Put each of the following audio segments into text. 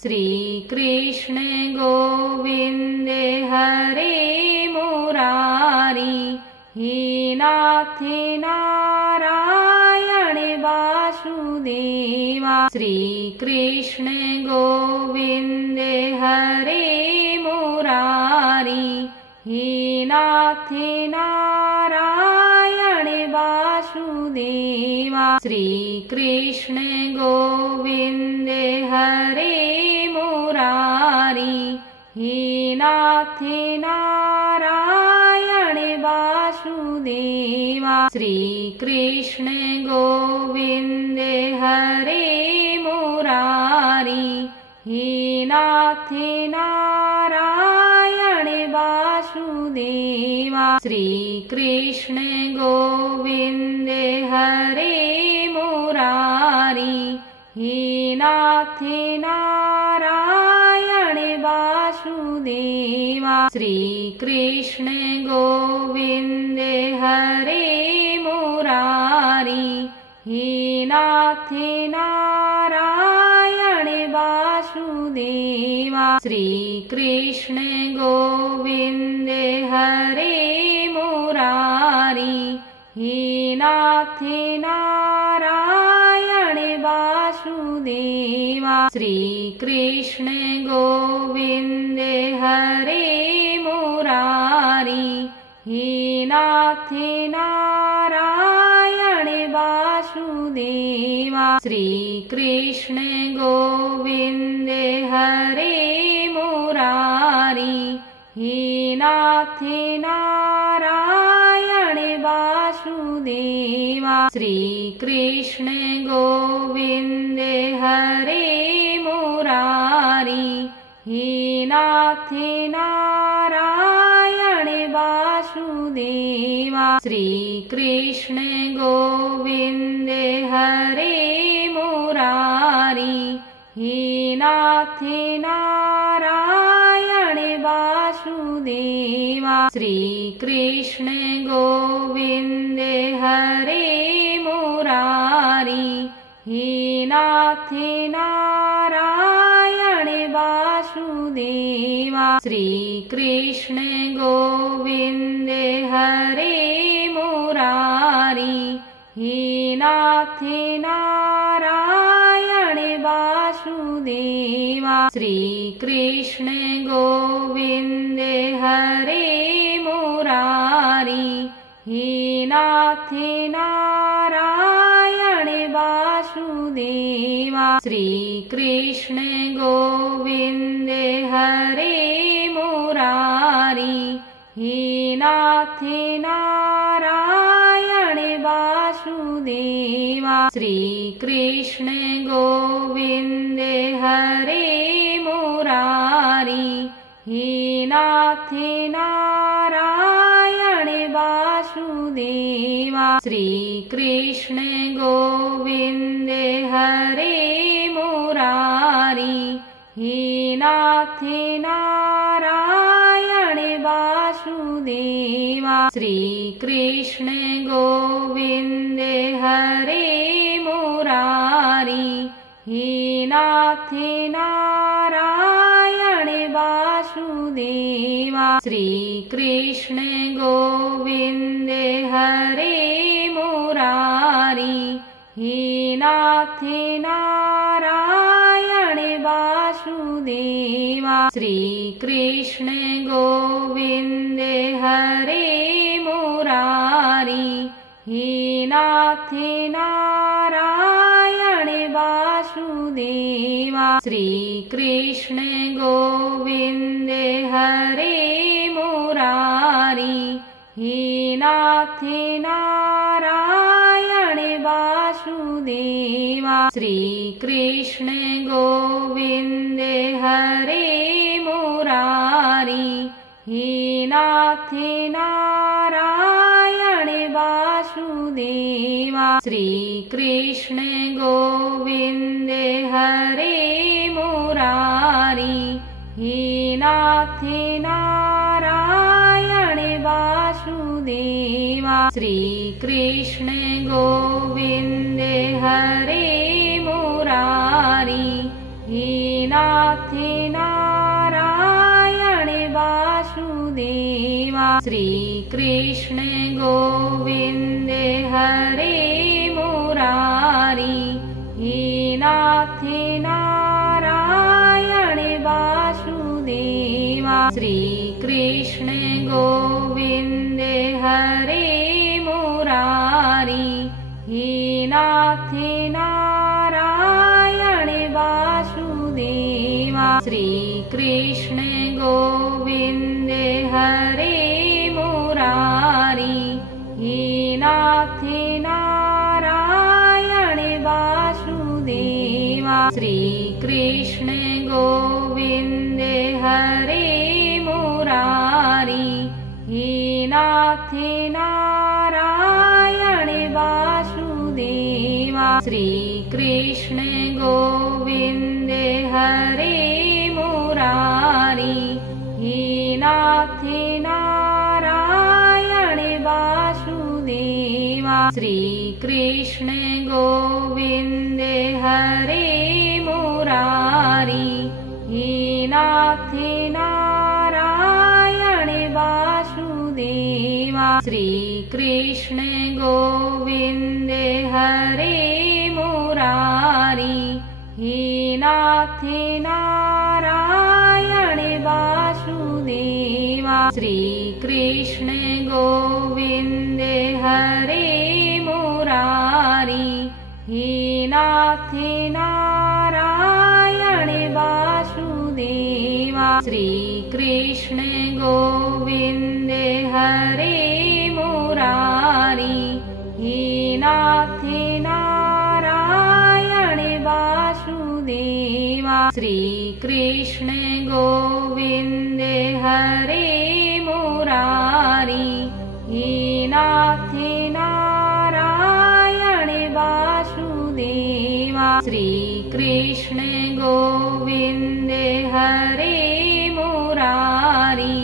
श्रीकृष्णे गोविन्दे हरे मुरारी हे नाथे नारायणे वासुदेवा श्रीकृष्णे गोविन्दे हरे मुरारी हे नाथे नारायणे वासुदेवा श्रीकृष्णे गोविन्दे हरे मुरारी हे नाथे नारायणे वासुदेवा श्रीकृष्णे गोविन्दे हरे मुरारी हे नाथे नारायणे वासुदेवा श्रीकृष्णे गोविन्दे हरे मुरारी हे नाथे नारायणे वासुदेवा श्रीकृष्णे गोविन्दे हरे मुरारी हे नाथे नारायणे वासुदेवा श्रीकृष्णे गोविन्दे हरे मुरारी हे नाथे नारायणे वासुदेवा श्रीकृष्णे गोविन्दे हरे मुरारी हे नाथे नारायणे वासुदेवा श्रीकृष्णे गोविन्दे हरे मुरारी हे नाथे नारायणे वासुदेवा श्रीकृष्णे गोविन्दे हरे मुरारी हे नाथे नारायणे वासुदेवा श्रीकृष्णे गोविन्दे हरे मुरारी हे नाथे नारायणे वासुदेवा श्रीकृष्णे गोविन्दे हरे मुरारी हे नाथे नारायणे वासुदेवा श्रीकृष्णे गोविन्दे हरे मुरारी हे नाथे नारायणे वासुदेवा श्रीकृष्णे गोविन्दे हरे मुरारी हे नाथे नारायणे वासुदेवा श्रीकृष्णे गोविन्दे हरे मुरारी हे नाथे नारायणे वासुदेवा श्रीकृष्णे गोविन्दे हरे मुरारी हे नाथे नारायणे वासुदेवा श्रीकृष्णे गोविन्दे हरे मुरारी हे नाथे नारायणे वासुदेवा श्रीकृष्णे गोविन्दे हरे मुरारी हे नाथे नारायणे वासुदेवा श्रीकृष्णे गोविन्दे हरे मुरारी हे नाथे नारायणे वासुदेवा श्रीकृष्णे गोविन्दे हरे मुरारी हे नाथे नारायणे वासुदेवा श्रीकृष्णे गोविन्दे हरे मुरारी हे नाथे नारायणे वासुदेवा श्रीकृष्णे गोविन्दे हरे मुरारी हे नाथे नारायणे वासुदेवा श्रीकृष्णे गोविन्दे हरे मुरारी हे नाथे नारायणे वासुदेवा श्रीकृष्णे गोविन्दे हरे मुरारी हे नाथ नारायणे वासुदेवा श्रीकृष्णे गोविन्दे हरे मुरारी हे नाथे नारायणे वासुदेवा श्रीकृष्णे गोविन्दे हरे मुरारी हे नाथे नारायणे वासुदेवा श्रीकृष्णे गोविन्दे हरे मुरारी हे नाथे नारायणे वासुदेवा श्रीकृष्णे गोविन्दे हरे मुरारी हे नाथे नारायणे वासुदेवा श्रीकृष्णे गोविन्दे हरे मुरारी हे नाथे नारायणे वासुदेवा श्रीकृष्णे गोविन्दे हरे मुरारी हे नाथे नारायणे वासुदेवा श्रीकृष्णे गोविन्दे हरे मुरारी हे नाथे नारायणे वासुदेवा श्रीकृष्णे गोविन्दे हरे मुरारी हे नाथे नारायणे वासुदेवा श्रीकृष्णे गोविन्दे हरे मुरारी हे नाथे नारायणे वासुदेवा श्रीकृष्णे गोविन्दे हरे मुरारी हे नाथे नारायणे वासुदेवा श्रीकृष्णे गोविन्दे हरे मुरारी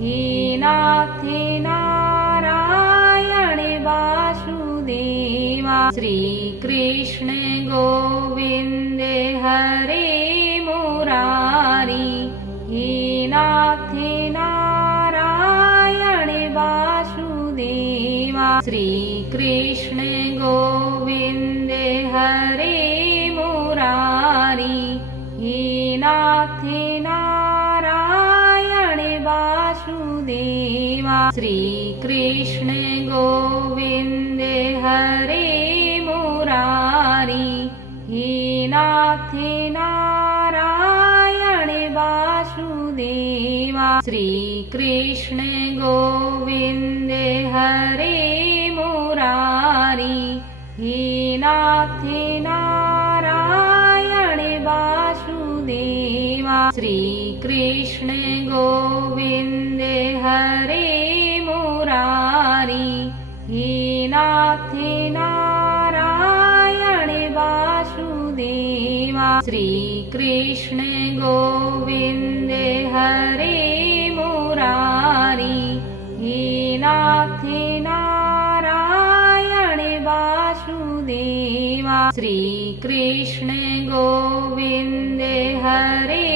हे नाथे नारायणे वासुदेवा श्रीकृष्णे गोविन्दे हरे मुरारी हे नाथे नारायणे वासुदेवा श्रीकृष्णे गोविन्दे हरे मुरारी हे नाथे नारायणे वासुदेवा श्रीकृष्णे गोविन्दे हरे मुरारी हे नाथे नारायणे वासुदेवा श्रीकृष्णे गोविन्दे हरे मुरारी हे नाथे नारायणे वासुदेवा श्रीकृष्णे गोविन्दे हरे मुरारी हे नाथे नारायणे वासुदेवा श्रीकृष्णे गोविन्दे हरे मुरारी हे नाथे नारायणे वासुदेवा श्रीकृष्णे गोविन्दे हरे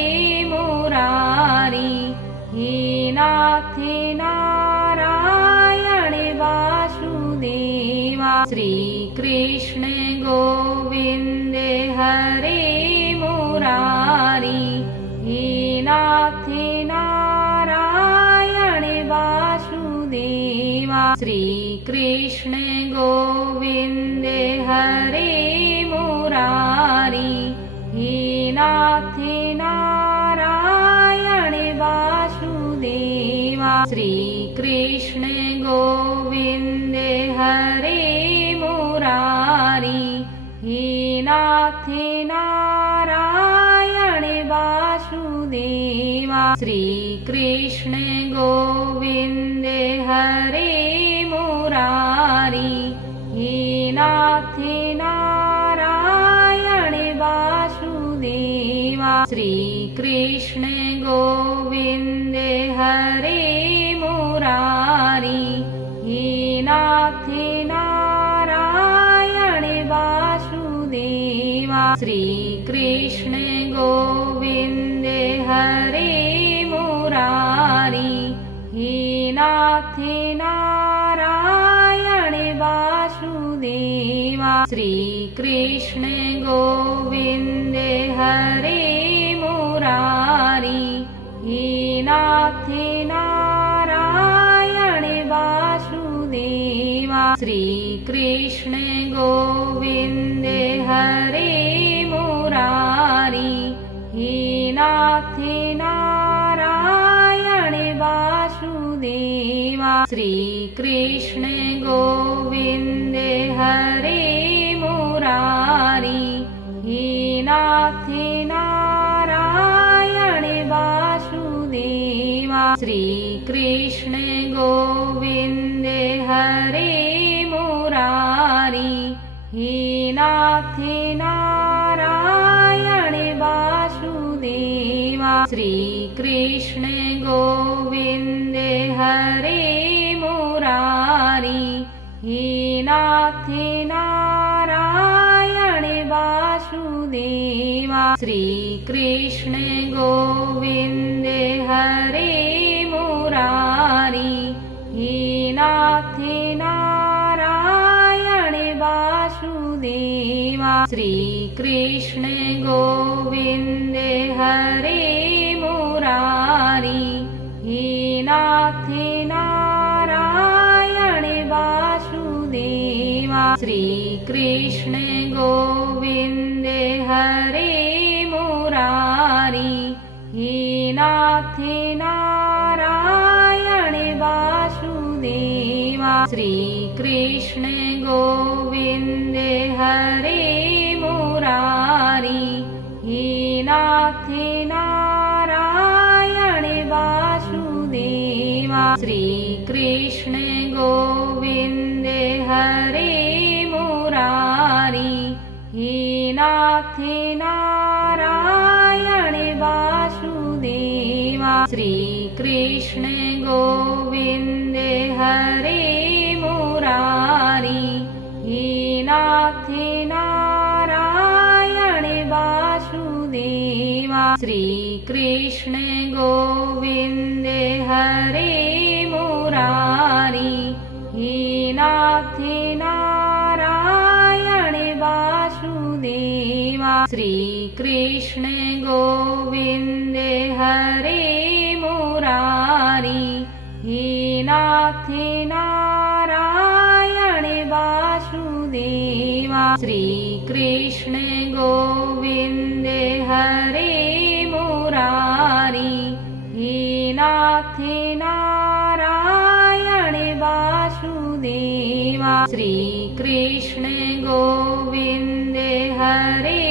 मुरारी हे नाथे नारायणे वासुदेवा श्रीकृष्णे गोविन्दे हरे मुरारी हे नाथे नारायणे वासुदेवा श्रीकृष्णे गोविन्दे हरे मुरारी हे नाथे नारायणे वासुदेवा श्रीकृष्णे गोविन्दे हरे मुरारी हे नाथे नारायणे वासुदेवा श्रीकृष्णे गोविन्दे हरे मुरारी हे नाथे नारायणे वासुदेवा श्रीकृष्णे गोविन्दे हरे मुरारी हे नाथे नारायणे वासुदेवा श्रीकृष्णे गोविन्दे नारायणे वासुदेवा श्रीकृष्णे गोविन्दे हरे मुरारी हे नाथे नारायणे वासुदेवा श्रीकृष्णे गोविन्दे हरे मुरारी हे नाथे नारायणे वासुदेवा श्रीकृष्णे गोविन्दे हरे मुरारी हे नाथे नारायणे वासुदेवा श्रीकृष्णे गोविन्दे हरे मुरारी हे नाथे नारायणे वासुदेवा श्रीकृष्णे गोविन्दे हरे मुरारी हे नाथे नारायणे वासुदेवा श्रीकृष्णे गोविन्दे हरे मुरारी हे नाथे नारायणे वासुदेवा श्रीकृष्णे गोविन्दे हरे मुरारी हे नाथे नारायणे वासुदेवा श्रीकृष्णे गोविन्दे हरे मुरारी हे नाथे नारायणे वासुदेवा श्रीकृष्णे गोविन्दे हरे मुरारी हे नाथे नारायणे वासुदेवा श्रीकृष्णे गोविन्दे हरे मुरारी हे नाथे नारायणे वासुदेवा श्रीकृष्णे गोविन्दे हरे मुरारी हे नाथे नारायणे वासुदेवा श्रीकृष्णे गोविन्दे हरे मुरारी हे नाथे नारायणे वासुदेवा श्रीकृष्णे गोविन्दे हरे मुरारी हे नाथे नारायणे वासुदेवा श्रीकृष्णे गोविन्दे हरे मुरारी हे नाथे नारायणे वासुदेवा श्रीकृष्णे गोविन्दे हरे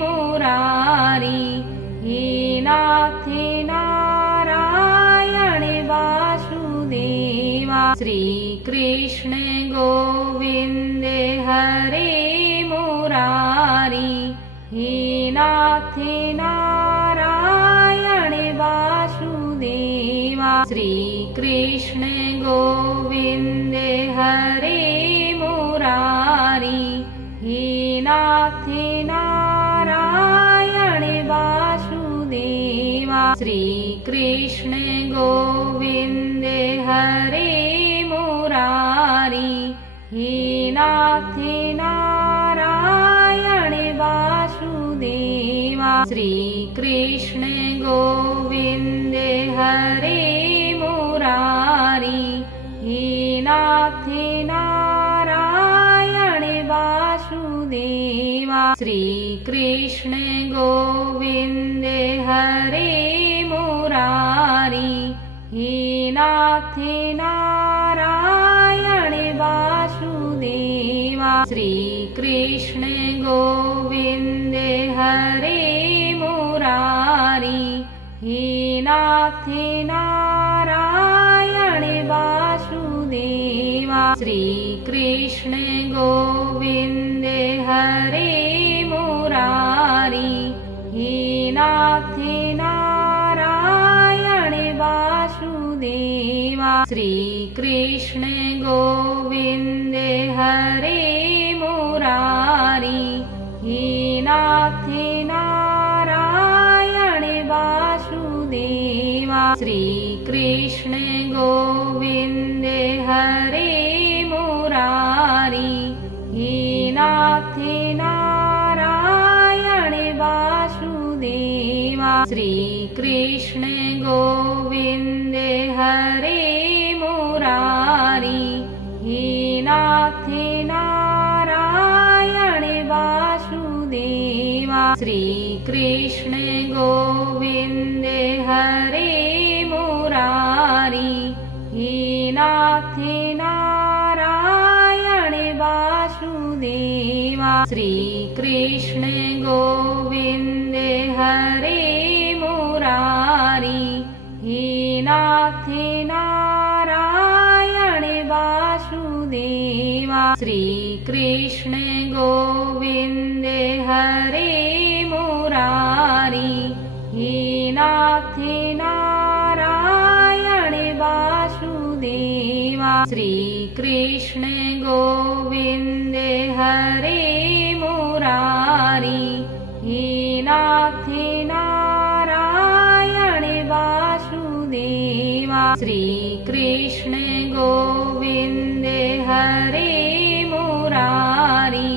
मुरारी हे नाथे नारायणे वासुदेवा श्रीकृष्णे गोविन्दे हरे मुरारी हे नाथे नारायणे वासुदेवा श्रीकृष्णे गोविन्दे हरे मुरारी हे नाथे नारायणे वासुदेवा श्रीकृष्णे गोविन्दे हरे मुरारी हे नाथे नारायणे वासुदेवा श्रीकृष्णे गोविन्दे हरे मुरारी हे नाथे नारायणे वासुदेवा श्रीकृष्णे गोविन्दे हरे मुरारी हे नाथे नारायणे वासुदेवा श्रीकृष्णे गोविन्दे हरे मुरारी हे नाथे नारायणे वासुदेवा श्रीकृष्णे गोविन्दे हरे मुरारी हे नाथे नारायणे वासुदेवा श्रीकृष्णे गोविन्दे हरे मुरारी हे नाथे नारायणे वासुदेवा श्रीकृष्ण गोविन्द हरे मुरारी हे नाथ नारायण वासुदेवा श्रीकृष्ण गोविन्द हरे मुरारी हे नाथ नारायण वासुदेवा श्रीकृष्ण गोविन्द हरे मुरारी हे नाथ नारायण वासुदेवा श्रीकृष्ण गोविन्द हरे मुरारी हे नाथ नारायण वासुदेवा श्रीकृष्ण गोविन्द हरे मुरारी हे नाथ नारायण वासुदेवा श्रीकृष्ण गोविन्द हरे मुरारी हे नाथ नारायण वासुदेवा श्रीकृष्ण गोविन्द हरे मुरारी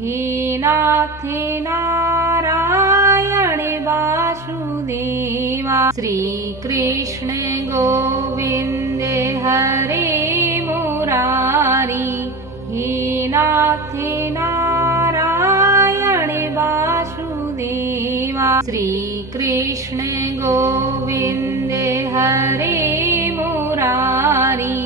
हे नाथ नारायण वासुदेवा श्रीकृष्ण गोविन्द हरे मुरारी हे नाथ नारायण वासुदेवा श्रीकृष्ण गोविन्द हरे मुरारी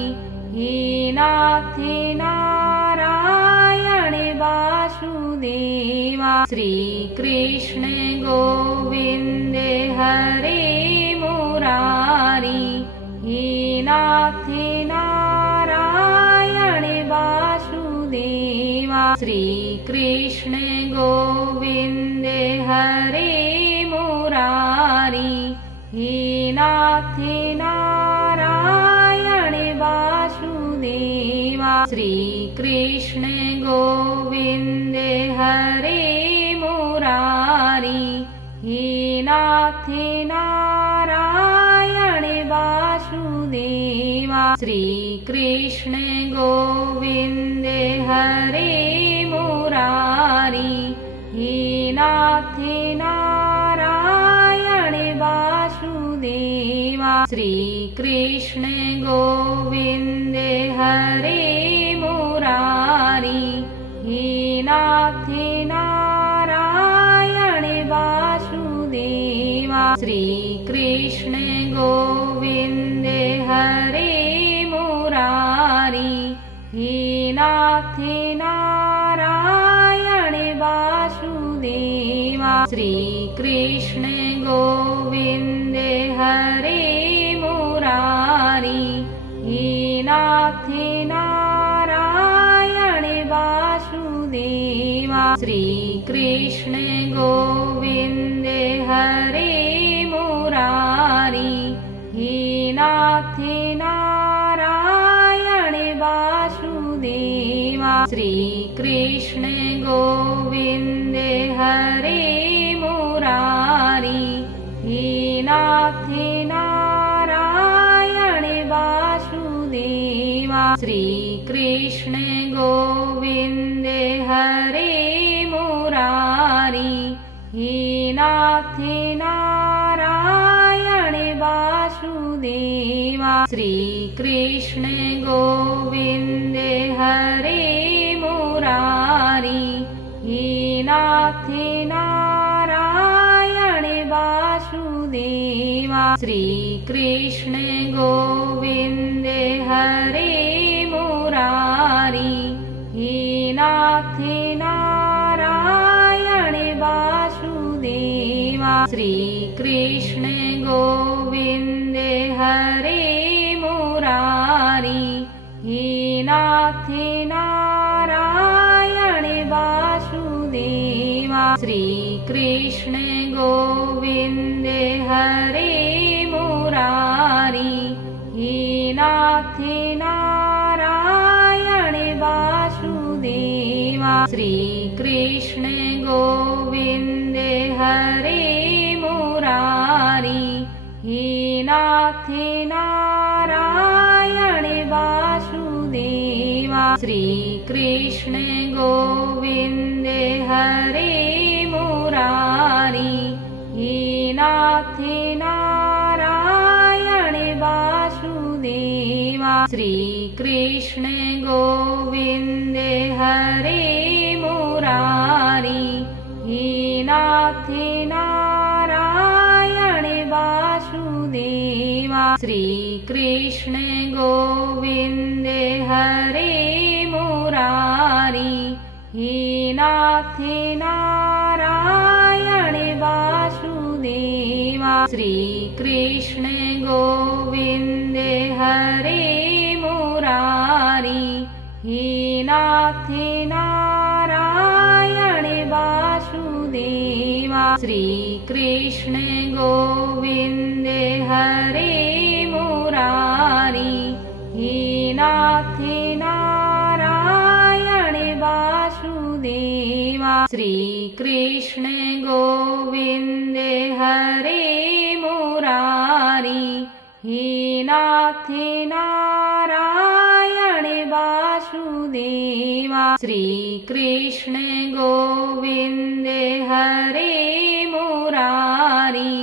हे नाथ नारायण वासुदेवा श्रीकृष्ण गोविन्द हरे मुरारी हे नाथ नारायण वासुदेवा श्रीकृष्ण गोविन्द हरे मुरारी हे नाथ नारायण वासुदेवा श्रीकृष्ण गोविन्द हरे मुरारी हे नाथ नारायण वासुदेवा श्रीकृष्ण गोविन्द हरे मुरारी हे नाथ नारायण वासुदेवा श्रीकृष्ण गोविन्द हरे मुरारी हे नाथ नारायण वासुदेवा श्रीकृष्ण गोविन्द हरे मुरारी हे नाथ नारायण वासुदेवा श्रीकृष्ण गोविन्द हरे मुरारी हे नाथ नारायण वासुदेवा श्रीकृष्ण गोविन्द हरे मुरारी हे नाथ नारायण वासुदेवा श्रीकृष्ण गोविन्द हरे मुरारी हे नाथ नारायण वासुदेवा श्रीकृष्ण गोविन्द हरे मुरारी हे नाथ नारायण वासुदेवा श्रीकृष्ण गोविन्द हरे मुरारी हे नाथ नारायण वासुदेवा श्रीकृष्ण गोविन्द हरे मुरारी हे नाथ नारायण वासुदेवा श्रीकृष्ण गोविन्द हरे मुरारी हे नाथ नारायण वासुदेवा श्रीकृष्ण गोविन्द हरे मुरारी हे नाथ नारायण वासुदेवा श्रीकृष्ण गोविन्द हरे मुरारी हे नाथे नारायण वासुदेवा श्री कृष्ण गोविन्द हरे मुरारी हे नाथे नारायण वासुदेवा श्री कृष्ण गोविन्द हरे मुरारी हे नाथे नारायण वासुदेवा श्री कृष्ण गोविन्द हरे मुरारी हे नाथे नारायण वासुदेवा श्री कृष्ण गोविन्द हरे मुरारी हे नाथे नारायण वासुदेवा श्री कृष्ण गोविन्द हरे मुरारी हे नाथे नारायण वासुदेवा श्री कृष्ण गोविन्द हरे मुरारी हे नाथे नारायण वासुदेवा श्री कृष्ण गोविन्द हरे मुरारी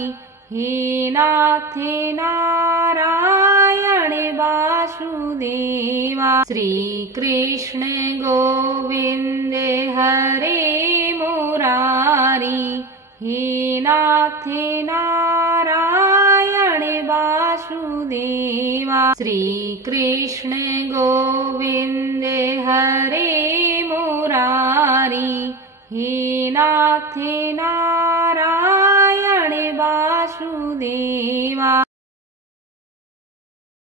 हे नाथे नारायण वासुदेवा श्री कृष्ण गोविन्द हरे मुरारी हे नाथे नारायण वासुदेवा श्री कृष्ण गोविन्द हरे मुरारी हे नाथे नारायण वासुदेवा